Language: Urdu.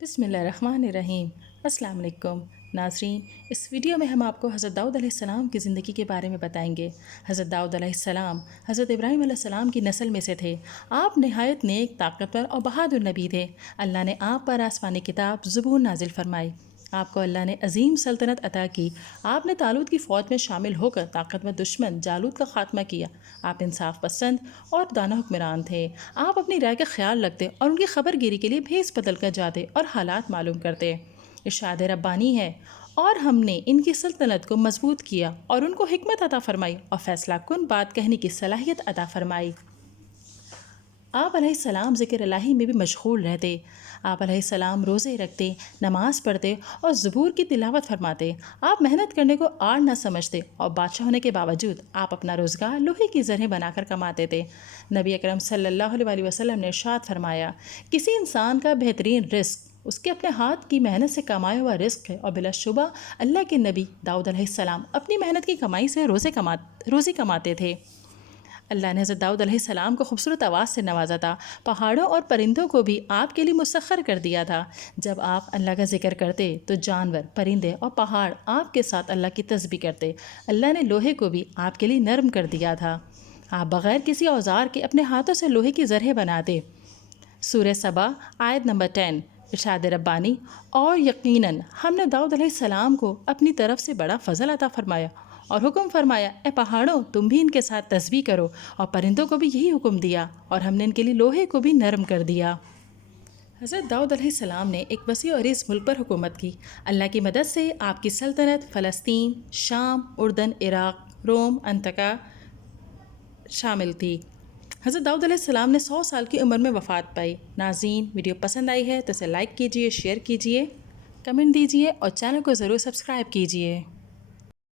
بسم اللہ الرحمن الرحیم۔ السلام علیکم ناظرین، اس ویڈیو میں ہم آپ کو حضرت داؤد علیہ السلام کی زندگی کے بارے میں بتائیں گے۔ حضرت داؤد علیہ السلام حضرت ابراہیم علیہ السلام کی نسل میں سے تھے۔ آپ نہایت نیک، طاقتور اور بہادر نبی تھے۔ اللہ نے آپ پر آسمانی کتاب زبور نازل فرمائی۔ آپ کو اللہ نے عظیم سلطنت عطا کی۔ آپ نے طالوت کی فوج میں شامل ہو کر طاقتور دشمن جالوت کا خاتمہ کیا۔ آپ انصاف پسند اور دانا حکمران تھے۔ آپ اپنی رائے کا خیال رکھتے اور ان کی خبر گیری کے لیے بھیس بدل کر جاتے اور حالات معلوم کرتے۔ ارشاد ربانی ہے، اور ہم نے ان کی سلطنت کو مضبوط کیا اور ان کو حکمت عطا فرمائی اور فیصلہ کن بات کہنے کی صلاحیت عطا فرمائی۔ آپ علیہ السلام ذکر الہی میں بھی مشغول رہتے۔ آپ علیہ السلام روزے رکھتے، نماز پڑھتے اور زبور کی تلاوت فرماتے۔ آپ محنت کرنے کو آڑ نہ سمجھتے اور بادشاہ ہونے کے باوجود آپ اپنا روزگار لوہے کی زرہیں بنا کر کماتے تھے۔ نبی اکرم صلی اللہ علیہ وسلم نے ارشاد فرمایا، کسی انسان کا بہترین رزق اس کے اپنے ہاتھ کی محنت سے کمایا ہوا رزق ہے، اور بلا شبہ اللہ کے نبی داؤد علیہ السلام اپنی محنت کی کمائی سے روزی کماتے تھے۔ اللہ نے حضرت داؤد علیہ السلام کو خوبصورت آواز سے نوازا تھا۔ پہاڑوں اور پرندوں کو بھی آپ کے لیے مسخر کر دیا تھا۔ جب آپ اللہ کا ذکر کرتے تو جانور، پرندے اور پہاڑ آپ کے ساتھ اللہ کی تسبیح کرتے۔ اللہ نے لوہے کو بھی آپ کے لیے نرم کر دیا تھا۔ آپ بغیر کسی اوزار کے اپنے ہاتھوں سے لوہے کی زرہیں بناتے۔ سورہ سبا آیت نمبر 10، ارشاد ربانی، اور یقیناً ہم نے داؤد علیہ السلام کو اپنی طرف سے بڑا فضل عطا فرمایا اور حکم فرمایا، اے پہاڑوں تم بھی ان کے ساتھ تسبیح کرو، اور پرندوں کو بھی یہی حکم دیا، اور ہم نے ان کے لیے لوہے کو بھی نرم کر دیا۔ حضرت داؤد علیہ السلام نے ایک وسیع و عریض ملک پر حکومت کی۔ اللہ کی مدد سے آپ کی سلطنت فلسطین، شام، اردن، عراق، روم، انطاکیہ شامل تھی۔ حضرت داؤد علیہ السلام نے 100 سال کی عمر میں وفات پائی۔ ناظرین، ویڈیو پسند آئی ہے تو اسے لائک کیجئے، شیئر کیجئے، کمنٹ دیجئے اور چینل کو ضرور سبسکرائب کیجئے۔